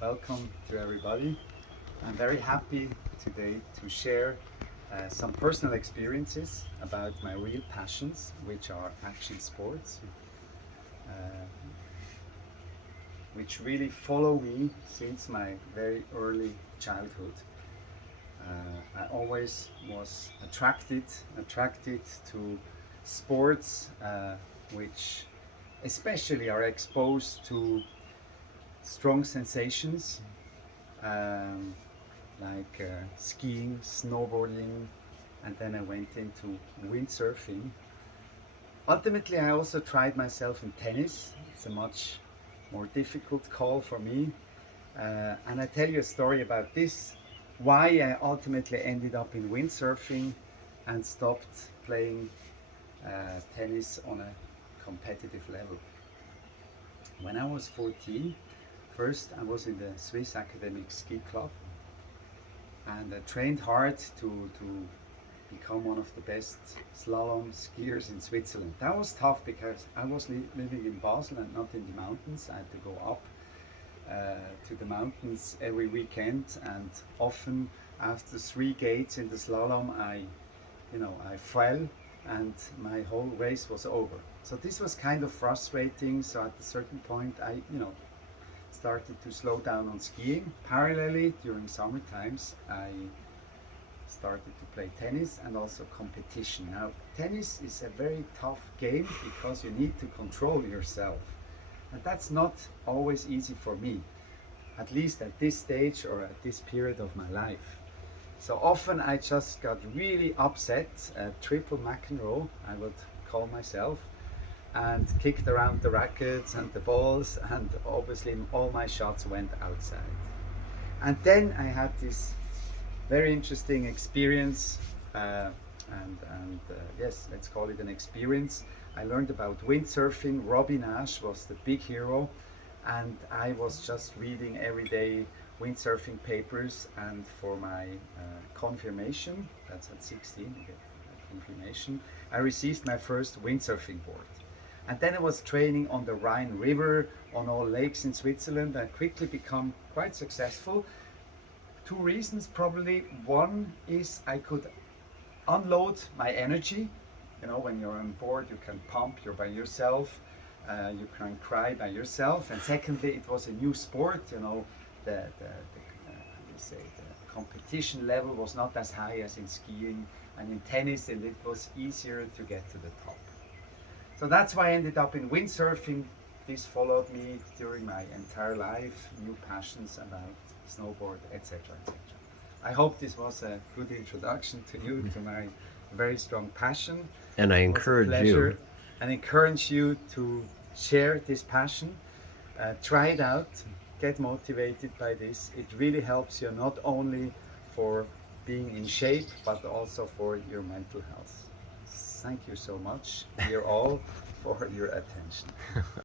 Welcome to everybody. I'm very happy today to share some personal experiences about my real passions, which are action sports, uh, which really follow me since my very early childhood. I always was attracted to sports which especially are exposed to strong sensations, um, like skiing, snowboarding, and then I went into windsurfing. Ultimately, I also tried myself in tennis. It's a much more difficult call for me. And I tell you a story about this, why I ultimately ended up in windsurfing and stopped playing tennis on a competitive level. When I was 14, first I was in the Swiss Academic Ski Club and I trained hard to become one of the best slalom skiers in Switzerland. That was tough because I was living in Basel and not in the mountains. I had to go up to the mountains every weekend, and often after three gates in the slalom, I fell and my whole race was over. So this was kind of frustrating. So at a certain point, I started to slow down on skiing. Parallelly, during summer times, I started to play tennis and also competition. Now, tennis is a very tough game because you need to control yourself. And that's not always easy for me, at least at this stage or at this period of my life. So often I just got really upset, triple McEnroe, I would call myself, and kicked around the rackets and the balls, and obviously all my shots went outside. And then I had this very interesting experience, and yes, let's call it an experience. I learned about windsurfing. Robbie Nash was the big hero, and I was just reading every day windsurfing papers. And for my confirmation, that's at 16, you get confirmation, I received my first windsurfing board. And then I was training on the Rhine River, on all lakes in Switzerland, and quickly become quite successful. Two reasons probably. One is I could unload my energy. When you're on board, you can pump, you're by yourself, you can cry by yourself. And secondly, it was a new sport. How do you say, the competition level was not as high as in skiing and in tennis, and it was easier to get to the top. So that's why I ended up in windsurfing. This followed me during my entire life, new passions about snowboard, etc., etc. I hope this was a good introduction to you, to my very strong passion. And I It was a encourage you. pleasure and encourage you to share this passion. Try it out, get motivated by this. It really helps you not only for being in shape, but also for your mental health. Thank you so much, dear all, for your attention.